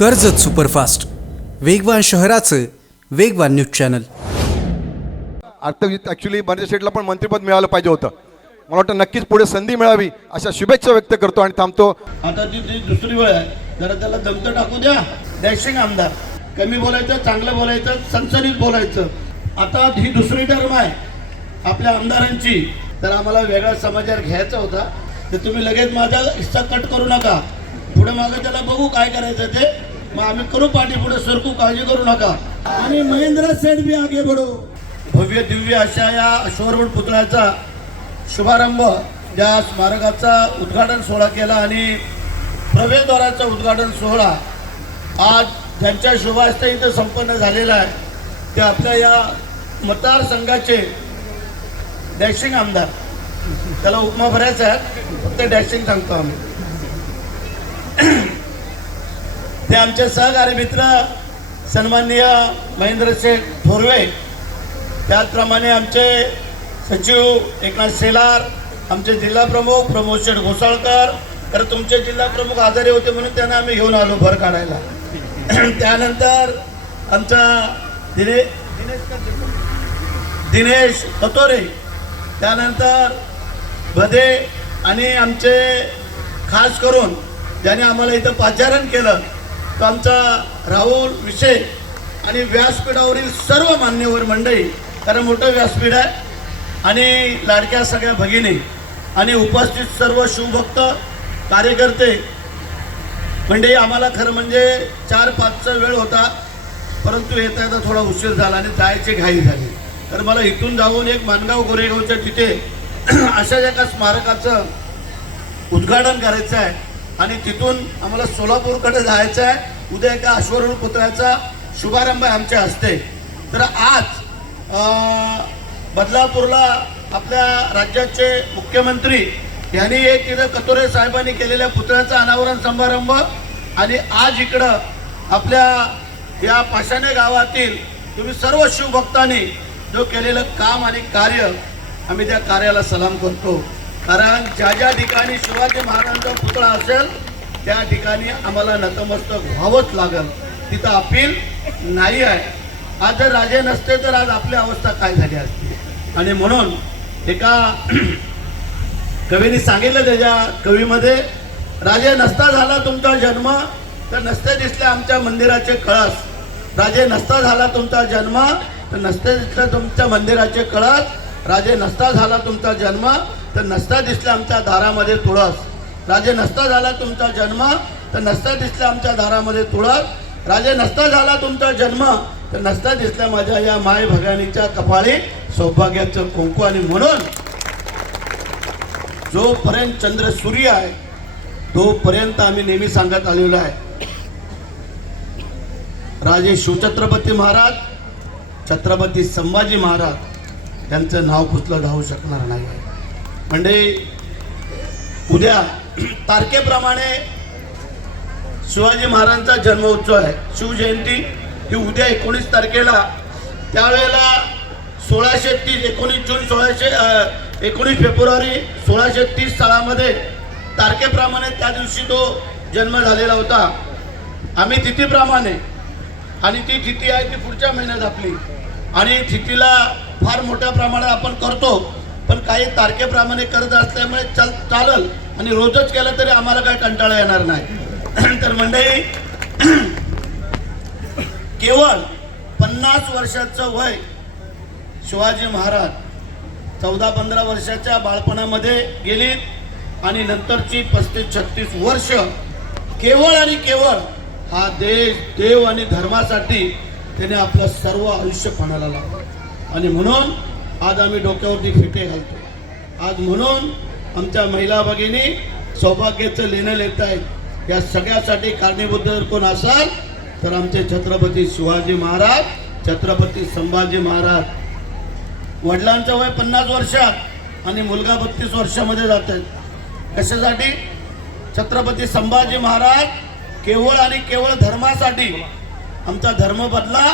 Karjat superfast. वेगवान शहराचं वेगवान न्यूज चॅनल. अर्थ ॲक्च्युली बंदे शेटला पण मंत्रिपद मिळालं पाहिजे होतं. मला वाटतं नक्कीच पुढे संधी मिळावी अशा शुभेच्छा व्यक्त करतो आणि थांबतो. आता ती ती दुसरी वेळ आहे जरा त्याला दमत टाकू द्या. डॅशिंग आमदार कमी बोलायचं चांगलं बोलायचं सणसणीत बोलायचं. आता ही दुसरी टर्म आहे आपल्या आमदारांची. तर आम्हाला वेगळा समाचार घ्यायचा होता. तर तुम्ही लगेच माझा हिस्सा कट करू नका. पुढे मागे त्याला बघू काय करायचं ते. मग आम्ही करू पाठी पुढे सरकू काळजी करू नका. आणि महेंद्र सेठ बी आगे बढो. भव्य दिव्य अशा या अश्वरूढ पुतळ्याचा शुभारंभ ज्या स्मारकाचा उद्घाटन सोहळा केला आणि प्रवेशद्वाराचा उद्घाटन सोहळा आज ज्यांच्या शुभास्थ इथं संपन्न झालेला आहे ते आपल्या या मतदारसंघाचे डॅशिंग आमदार. त्याला उपमा भरायचा आहे फक्त डॅशिंग सांगतो आम्ही. ते आमचे सहकारी मित्र सन्माननीय महेंद्र थोरवे. त्याचप्रमाणे आमचे सचिव एकनाथ शेलार आमचे जिल्हा प्रमुख प्रमोद शेठ घोसाळकर. तर तुमचे जिल्हा प्रमुख आजारी होते म्हणून त्यांना आम्ही घेऊन आलो भर काढायला. त्यानंतर आमचा दिने दिनेश कतोरे. त्यानंतर भदे आणि आमचे खास करून ज्याने आम्हाला इथं पाचारण केलं तो आमचा राहुल विषय आणि व्यासपीठावरील सर्व मान्यवर मंडळी कारण मोठं व्यासपीठ आहे. आणि लाडक्या सगळ्या भगिनी आणि उपस्थित सर्व शिवभक्त कार्यकर्ते म्हणजे आम्हाला खरं म्हणजे चार पाचचा वेळ होता परंतु येता येता थोडा उशीर झाला आणि जायची घाई झाली. तर मला इथून जाऊन एक मानगाव गोरेगावच्या तिथे अशाच एका स्मारकाचं उद्घाटन करायचं आहे. आणि तिथून आम्हाला सोलापूरकडे जायचं आहे. उद्या एका अश्वरूढ पुतळ्याचा शुभारंभ आमच्या हस्ते. तर आज बदलापूरला आपल्या राज्याचे मुख्यमंत्री यांनी एक तिथं कतोरे साहेबांनी केलेल्या पुतळ्याचा अनावरण समारंभ आणि आज इकडं आपल्या या पाषाणे गावातील तुम्ही सर्व शिवभक्तांनी जो केलेलं काम आणि कार्य आम्ही त्या कार्याला सलाम करतो. कारण ज्या ज्या ठिकाणी शिवाजी महाराजांचा पुतळा असेल त्या ठिकाणी आम्हाला नतमस्तक व्हावंच लागल. तिथं अपील नाही आहे. आज जर राजे नसते तर आज आपली अवस्था काय झाली असती? आणि म्हणून एका कवीने सांगितलं त्याच्या कवीमध्ये राजे नसता झाला तुमचा जन्म तर नसते दिसले आमच्या मंदिराचे कळस. राजे नसता झाला तुमचा जन्म तर नसते दिसले तुमच्या मंदिराचे कळस. राजे नसता झाला तुमचा जन्म तर नसता दिसला आमच्या दारामध्ये तुळस. राजे नसता झाला तुमचा जन्म तर नसता दिसल्या आमच्या दारामध्ये तुळस. राजे नसता झाला तुमचा जन्म तर नसता दिसल्या माझ्या या माय भगानीच्या कपाळी सौभाग्याचं कुंकू. आणि म्हणून जोपर्यंत चंद्र सूर्य आहे तोपर्यंत आम्ही नेहमी सांगत आलेलो आहे. राजे शिवछत्रपती महाराज छत्रपती संभाजी महाराज त्यांचं नाव पुसलं राहू शकणार नाही. म्हणजे उद्या तारखेप्रमाणे शिवाजी महाराजांचा जन्मोत्सव आहे. शिवजयंती ही उद्या एकोणीस तारखेला. त्यावेळेला सोळाशे तीस एकोणीस जून सोळाशे एकोणीस फेब्रुवारी सोळाशे तीस सालामध्ये तारखेप्रमाणे त्या दिवशी तो जन्म झालेला होता. आम्ही तिथीप्रमाणे आणि ती तिथी आहे ती पुढच्या महिन्यात आपली. आणि तिथीला फार मोठ्या प्रमाणात आपण करतो पण काही तारखेप्रमाणे करत असल्यामुळे चल चालल. आणि रोजच केलं तरी आम्हाला काही कंटाळा येणार नाही. तर मंडळी केवळ पन्नास वर्षाचं वय शिवाजी महाराज चौदा पंधरा वर्षाच्या बाळपणामध्ये गेली आणि नंतरची पस्तीस छत्तीस वर्ष केवळ आणि केवळ हा देश देव आणि धर्मासाठी त्याने आपलं सर्व आयुष्य पणाला लावलं. आणि म्हणून आज आम्ही डोक्यावरती फिटे घालतो. आज म्हणून आमच्या महिला भगिनी सौभाग्याचं लेणं लेत आहेत या सगळ्यासाठी कारणीभूत जर कोण असाल तर आमचे छत्रपती शिवाजी महाराज छत्रपती संभाजी महाराज. वडिलांचं वय पन्नास वर्षात आणि मुलगा बत्तीस वर्षामध्ये जात आहेत कशासाठी? छत्रपती संभाजी महाराज केवळ आणि केवळ धर्मासाठी. आमचा धर्म बदला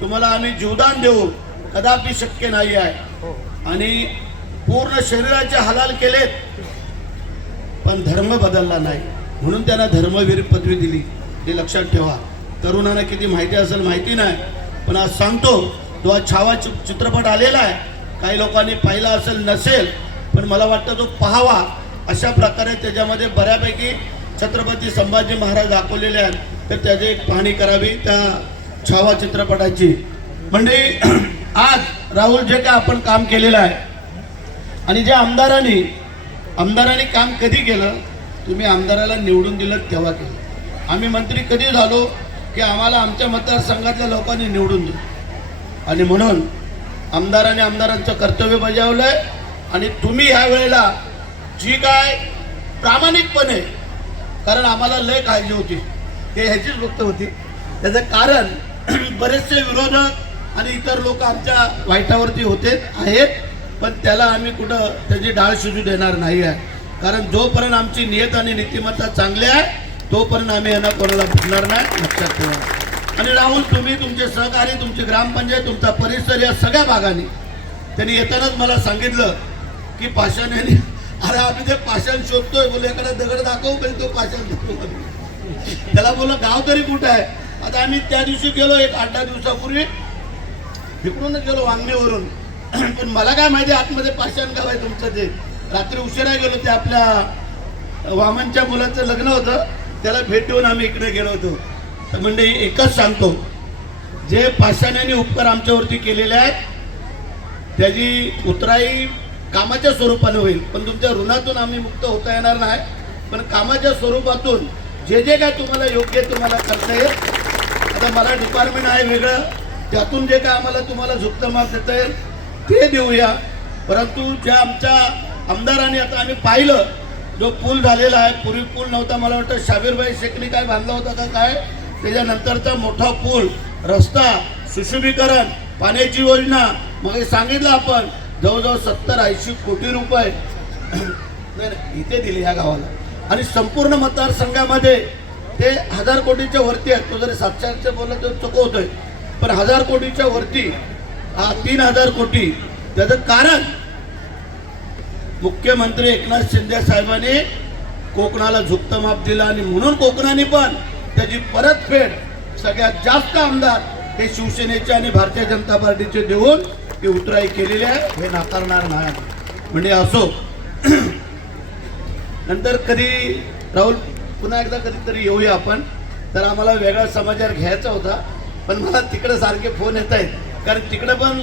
तुम्हाला आम्ही जीवदान देऊ. कदापि शक्य नाही आहे. आणि पूर्ण शरीराचे हलाल केलेत पण धर्म बदलला नाही. म्हणून त्यांना धर्मवीर पदवी दिली. हे लक्षात ठेवा. तरुणांना किती माहिती असेल माहिती नाही. पण आज सांगतो तो आज छावा चित्रपट आलेला आहे. काही लोकांनी पाहिला असेल नसेल पण मला वाटतं तो पाहावा. अशा प्रकारे त्याच्यामध्ये बऱ्यापैकी छत्रपती संभाजी महाराज दाखवलेले आहेत. तर त्याची एक पाहणी करावी त्या छावा चित्रपटाची. म्हणजे आज राहुल जे काय आपण काम केलेलं आहे आणि ज्या आमदारांनी आमदारांनी काम कधी केलं तुम्ही आमदाराला निवडून दिलं तेव्हा केलं. आम्ही मंत्री कधी झालो की आम्हाला आमच्या मतदारसंघातल्या लोकांनी निवडून दिलं. आणि म्हणून आमदाराने आमदारांचं कर्तव्य बजावलंय आणि तुम्ही ह्या वेळेला जी काय प्रामाणिकपणे कारण आम्हाला लय काळजी होती हे ह्याचीच गोष्ट होती. त्याचं कारण बरेचसे विरोधक आणि इतर लोक आमच्या वाईटावरती होते आहेत पण त्याला आम्ही कुठं त्याची डाळ शिजू देणार नाही आहे. कारण जोपर्यंत आमची नियत आणि नीतिमत्ता चांगली आहे तोपर्यंत आम्ही यांना कोणाला भुलणार नाही लक्षात ठेवा. आणि राहुल तुम्ही तुमचे सहकारी तुमची ग्रामपंचायत तुमचा परिसर या सगळ्या भागाने त्यांनी येतानाच मला सांगितलं की पाषाण यांनी अरे आम्ही ते पाषाण शोधतोय बोले एखादा दगड दाखवू कधी तो पाषाण त्याला बोललं गाव तरी कुठं आहे? आता आम्ही त्या दिवशी गेलो एक आठ दहा दिवसापूर्वी इकडूनच गेलो वांगणीवरून. पण मला काय माहिती आतमध्ये पाषाण गाव आहे तुमचं ते. रात्री उशिरा गेलो ते आपल्या वामनच्या मुलाचं लग्न होतं. त्याला भेट देऊन आम्ही इकडे गेलो होतो. तर म्हणजे एकच सांगतो. जे पाषाण्याने उपकार आमच्यावरती केलेले आहेत त्याची उतराई कामाच्या स्वरूपाने होईल. पण तुमच्या ऋणातून आम्ही मुक्त होता येणार नाही. पण कामाच्या स्वरूपातून जे जे काय तुम्हाला योग्य तुम्हाला करता येईल. आता मला डिपार्टमेंट आहे वेगळं. त्यातून जे काय आम्हाला तुम्हाला झुकतं माप देता येईल ते देऊया. परंतु ज्या आमच्या आमदारांनी आता आम्ही पाहिलं जो पूल झालेला आहे पूर्वी पूल नव्हता मला वाटतं शाबीरबाई शेखनी काय बांधला होता का काय? त्याच्यानंतरचा मोठा पूल रस्ता सुशुभीकरण पाण्याची योजना मग हे सांगितलं आपण जवळजवळ सत्तर ऐंशी कोटी रुपये. नाही नाही, इथे दिले या गावाला. आणि संपूर्ण मतदारसंघामध्ये ते हजार कोटीच्या वरती आहेत. तो जरी सातशे बोलला तर चुकवतोय. पण हजार कोटीच्या वरती हा तीन हजार कोटी त्याचं कारण मुख्यमंत्री एकनाथ शिंदे साहेबांनी कोकणाला झुकतं माप दिला आणि म्हणून कोकणाने पण त्याची परतफेड सगळ्यात जास्त आमदार हे शिवसेनेचे आणि भारतीय जनता पार्टीचे देऊन ती उतराई केलेली आहे. हे नाकारणार नाही. म्हणजे असो. नंतर कधी राहुल पुन्हा एकदा कधीतरी येऊया आपण. तर आम्हाला वेगळा समाचार घ्यायचा होता. पण मला तिकडे सारखे फोन येत आहेत. कारण तिकडे पण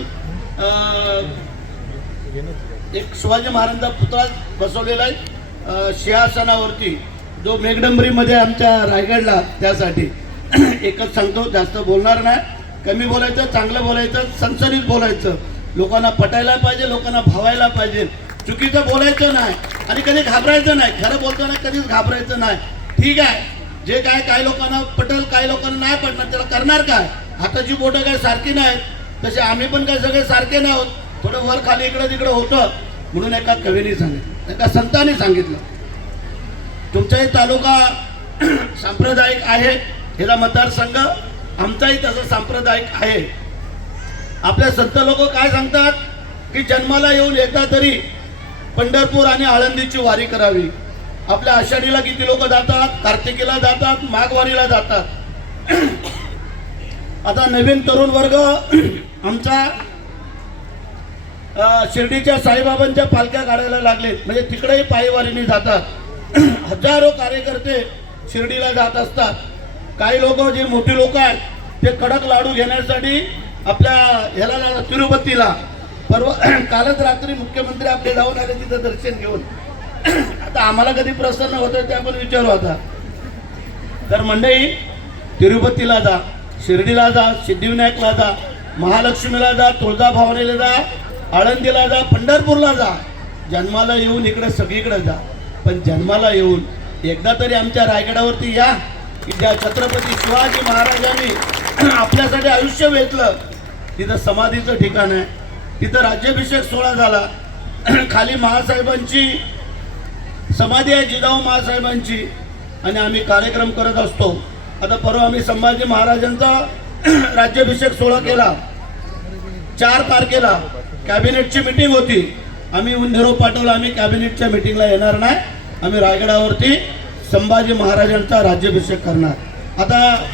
एक शिवाजी महाराजांचा पुतळा बसवलेला आहे. सिंहासनावरती. जो मेघडंबरीमध्ये आमच्या रायगडला त्यासाठी. एकच सांगतो जास्त बोलणार नाही. कमी बोलायचं चांगलं बोलायचं सनसनीत बोलायचं. लोकांना पटायला पाहिजे लोकांना भावायला पाहिजे. चुकीचं बोलायचं नाही. आणि कधी घाबरायचं नाही. खरं बोलताना कधीच घाबरायचं नाही. ठीक आहे. जे काय काही लोकांना पटल काही लोकांना नाही पटणार त्याला करणार काय? हाताची बोटं काय सारखी नाहीत तसे आम्ही पण काय सगळे सारखे नाही आहोत थोडं वर खाली इकडं तिकडं होतं. म्हणून एका कवीने सांगितलं एका संतांनी सांगितलं. तुमचाही तालुका सांप्रदायिक आहे ह्याचा मतदारसंघ आमचाही तसं सांप्रदायिक आहे. आपल्या संत लोक काय सांगतात? की जन्माला येऊन एकदा तरी पंढरपूर आणि आळंदीची वारी करावी. आपल्या आषाढीला किती लोक जातात? कार्तिकीला जातात माघवारीला जातात. आता नवीन तरुण वर्ग आमचा शिर्डीच्या साईबाबांच्या पालख्या काढायला लागलेत. म्हणजे तिकडेही पायीवारीने जातात. हजारो कार्यकर्ते शिर्डीला जात असतात. काही लोक जे मोठी लोक आहेत ते कडक लाडू घेण्यासाठी आपल्या ह्याला तिरुपतीला. परवा कालच रात्री मुख्यमंत्री आपले जाऊन आले तिथं दर्शन घेऊन. आता आम्हाला कधी प्रसन्न होतं ते आपण विचारू आता. तर मंडळी तिरुपतीला जा शिर्डीला जा सिद्धिविनायकला जा महालक्ष्मीला जा तुळजाभवानीला जा आळंदीला जा पंढरपूरला जा. जन्माला येऊन इकडे सगळीकडे जा. पण जन्माला येऊन एकदा तरी आमच्या रायगडावरती या की ज्या छत्रपती शिवाजी महाराजांनी आपल्यासाठी आयुष्य वेचलं तिथं समाधीचं ठिकाण आहे. तिथं राज्याभिषेक सोहळा झाला. खाली महासाहेबांची समाधी आहे जिजाऊ महासाहेबांची. आणि आम्ही कार्यक्रम करत असतो. आता परवा आम्ही संभाजी महाराजांचा राज्याभिषेक सोहळा केला. चार तारखेला कॅबिनेटची मिटिंग होती. आम्ही निरोप पाठवला. आम्ही कॅबिनेटच्या मिटिंगला येणार नाही. आम्ही रायगडावरती संभाजी महाराजांचा राज्याभिषेक करणार. आता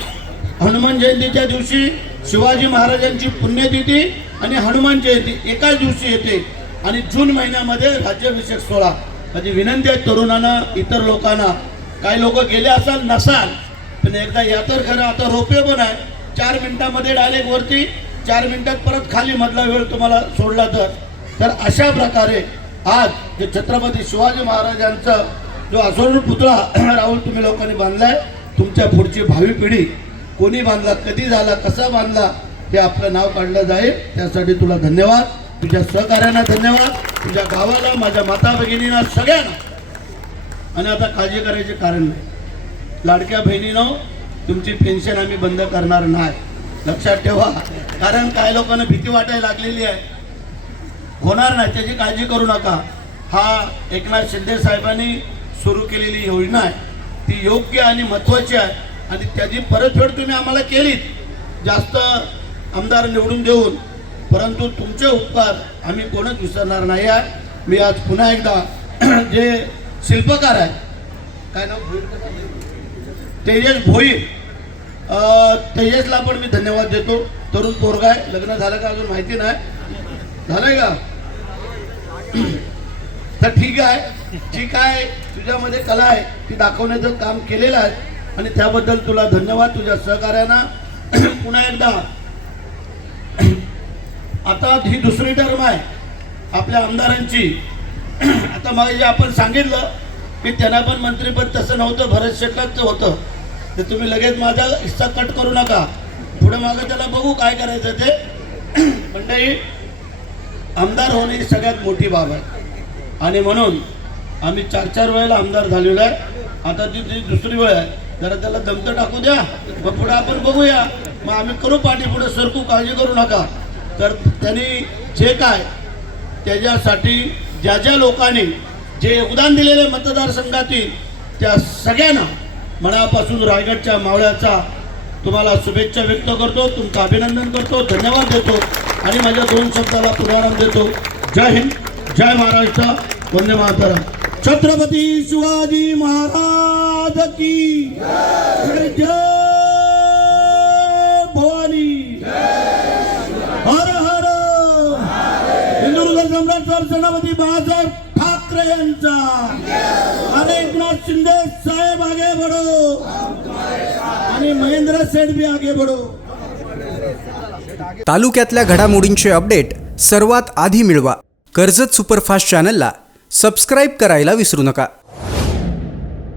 हनुमान जयंतीच्या दिवशी शिवाजी महाराजांची पुण्यतिथी आणि हनुमान जयंती एकाच दिवशी येते. आणि जून महिन्यामध्ये राज्याभिषेक सोहळा. माझी विनंती आहे तरुणांना इतर लोकांना. काही लोक गेले असाल नसाल पण एकदा या तर खरं आता रोपे पण आहे. चार मिनिटामध्ये डायरेक्ट वरती चार मिनिटात परत खाली मधला वेळ तुम्हाला सोडला तर. तर अशा प्रकारे आज जे छत्रपती शिवाजी महाराजांचा जो असोड पुतळा राहुल तुम्ही लोकांनी बांधलाय तुमच्या पुढची भावी पिढी कोणी बांधला कधी झाला कसा बांधला हे आपलं नाव काढलं जाईल. त्यासाठी तुला धन्यवाद. तुझ्या सहकार्यांना धन्यवाद. तुझ्या गावाला माझ्या माता भगिनींना सगळ्यांना. आणि आता काळजी करायचे कारण नाही. लाडक्या बहिणीनं तुमची पेन्शन आम्ही बंद करणार नाही. लक्षात ठेवा. कारण काय लोकांना भीती वाटायला लागलेली आहे. होणार नाही. त्याची काळजी करू नका. हा एकनाथ शिंदे साहेबांनी सुरू केलेली योजना आहे. ती योग्य आणि महत्त्वाची आहे. आणि त्याची परतफेड तुम्ही आम्हाला केलीत. जास्त आमदार निवडून देऊन परंतु तुमचे उपकार आम्ही कोणच विसरणार नाही आहे मी आज पुन्हा एकदा जे शिल्पकार आहे काय नाव? तेजस भोईर. तेजसला पण मी धन्यवाद देतो. तरुण पोरगा आहे. लग्न झालं का अजून माहिती नाही. झालंय का? तर ठीक आहे. जी काय तुझ्यामध्ये कला आहे ती दाखवण्याचं काम केलेलं आहे. आणि त्याबद्दल तुला धन्यवाद. तुझ्या सहकार्यांना पुन्हा एकदा आता ही दुसरी टर्म आहे. आपल्या आमदारांची. आता मग जे आपण सांगितलं की त्यांना पण मंत्रीपद तसं नव्हतं भरत शेटलाच होतं. तर तुम्ही लगेच माझा हिस्सा कट करू नका. पुढे मागं त्याला बघू काय करायचं ते. मंडळी आमदार होणे ही सगळ्यात मोठी बाब आहे. आणि म्हणून आम्ही चार चार वेळेला आमदार झालेलो आहे. आता ती ती दुसरी वेळ आहे जरा त्याला दमतं टाकू द्या. मग पुढे आपण बघूया. मग आम्ही करू पाठी पुढे सरकू काळजी करू नका. तर त्यांनी जे काय त्याच्यासाठी ज्या ज्या लोकांनी जे योगदान दिलेले मतदारसंघातील त्या सगळ्यांना मनापासून रायगडच्या मावळ्याचा तुम्हाला शुभेच्छा व्यक्त करतो तुमचं अभिनंदन करतो धन्यवाद देतो आणि माझ्या दोन शब्दाला पुनरारंभ देतो. जय हिंद जय महाराष्ट्र वंदे मातरम. छत्रपती शिवाजी महाराज की जय. भवानी. हिंदुदुर्ग सम्राट सेनापती बाळासाहेब ठाकरे यांचा. आणि एकनाथ शिंदे साहेब आगे बढो. आणि महेंद्र सेठ भी आगे बढो. तालुक्यातल्या घडामोडींचे अपडेट सर्वात आधी मिळवा. कर्जत सुपरफास्ट चॅनलला सबस्क्राईब करायला विसरू नका.